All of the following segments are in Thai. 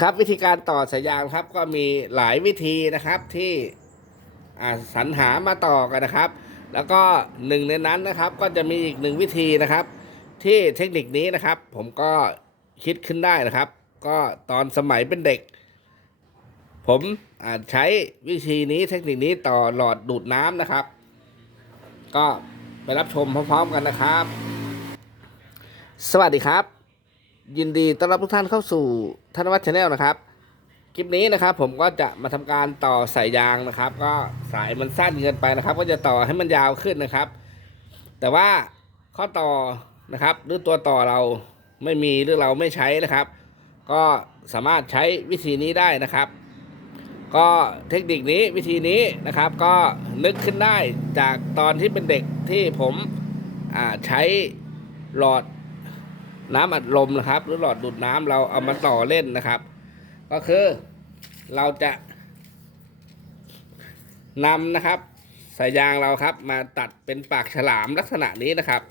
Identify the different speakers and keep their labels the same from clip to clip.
Speaker 1: ครับวิธีการต่อสายยางครับก็มีหลายวิธีนะครับที่สรรหามาต่อกันนะครับ แล้วก็หนึ่งในนั้นนะครับก็จะมีอีกหนึ่งวิธีนะครับ ที่เทคนิคนี้นะครับ ผมก็คิดขึ้นได้นะครับ ก็ตอนสมัยเป็นเด็ก ผมใช้วิธีนี้เทคนิคนี้ต่อหลอดดูดน้ำนะครับ ก็ไปรับชมพร้อมๆกันนะครับ สวัสดีครับ ยินดีต้อนรับทุกท่านเข้าสู่ธนวัฒน์ชาแนลนะครับ คลิปนี้นะครับผมก็จะมาทำการต่อสายยางนะครับ ก็สายมันสั้นเกินไปนะครับ ก็จะต่อให้มันยาวขึ้นนะครับ แต่ว่าข้อต่อนะครับ หรือตัวต่อเราไม่มีหรือเราไม่ใช้นะครับ ก็สามารถใช้วิธีนี้ได้นะครับ ก็เทคนิคนี้วิธีนี้นะครับ ก็นึกขึ้นได้จากตอนที่เป็นเด็กที่ผมใช้หลอด น้ำอัดลมนะครับ หรือหลอดดูดน้ำเราเอามาต่อเล่นนะครับ ก็คือเราจะนำนะครับสายยางเราครับ มาตัดเป็นปากฉลามลักษณะนี้นะครับ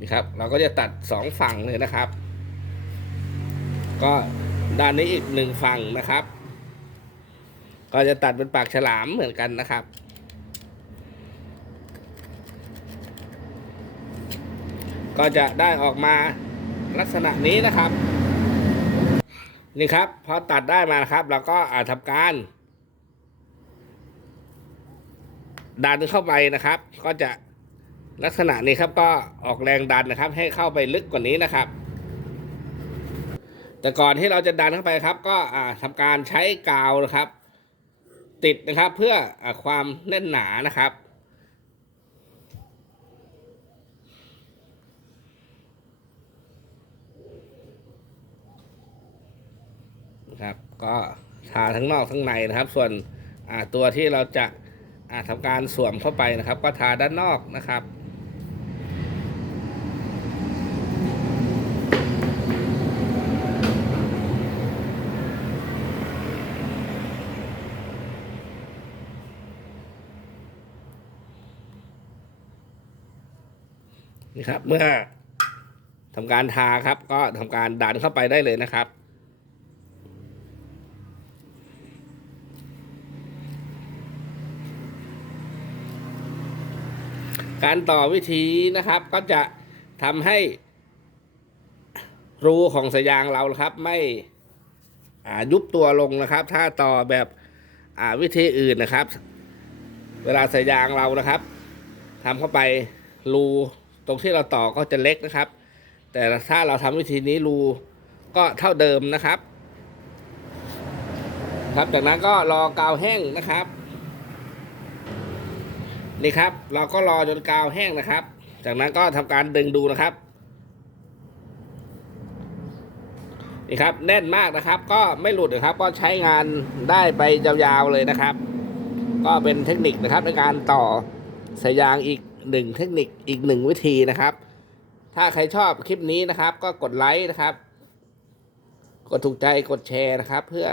Speaker 1: นี่ครับ เราก็จะตัดสองฝั่งเลยนะครับ ก็ด้านนี้อีกหนึ่งฝั่งนะครับ ก็จะตัดเป็นปากฉลามเหมือนกันนะครับ ก็จะได้ออกมาลักษณะนี้นะครับ นี่ครับพอตัดได้มานะครับเราก็อาจทำการดันเข้าไปนะครับ ก็จะลักษณะนี้ครับก็ออกแรงดันนะครับ ให้เข้าไปลึกกว่านี้นะครับ แต่ก่อนที่เราจะดันเข้าไปครับ ก็อ่าทำการใช้กาวนะครับ ติดนะครับเพื่ออความแน่นหนานะครับนะครับ ก็ทาทั้งนอกทั้งในนะครับ ส่วนตัวที่เราจะทำการสวมเข้าไปนะครับ ก็ทาด้านนอกนะครับ นี่ครับ เมื่อทำการทาครับ ก็ทำการดันเข้าไปได้เลยนะครับ การต่อวิธีนะครับก็จะทำให้รูของสายยางเราครับ ไม่ยุบตัวลงนะครับ ถ้าต่อแบบวิธีอื่นนะครับ เวลาสายยางเรานะครับทำเข้าไปรู ตรงที่เราต่อก็จะเล็กนะครับ แต่ถ้าเราทำวิธีนี้รูก็เท่าเดิมนะครับ ครับจากนั้นก็รอกาวแห้งนะครับ นี่ครับ เราก็รอจนกาวแห้งนะครับ จากนั้นก็ทำการดึงดูนะครับนี่ครับแน่นมากนะครับ ก็ไม่หลุดนะครับ ก็ใช้งานได้ไปยาวๆเลยนะครับ ก็เป็นเทคนิคนะครับในการต่อสายยางอีก หนึ่งเทคนิคอีกหนึ่งวิธีนะครับ ถ้าใครชอบคลิปนี้นะครับ ก็กดไลค์นะครับ กดถูกใจกดแชร์นะครับ เพื่อ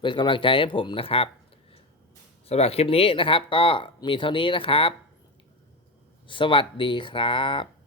Speaker 1: เป็นกำลังใจให้ผมนะครับสำหรับคลิปนี้นะครับ ก็มีเท่านี้นะครับ สวัสดีครับ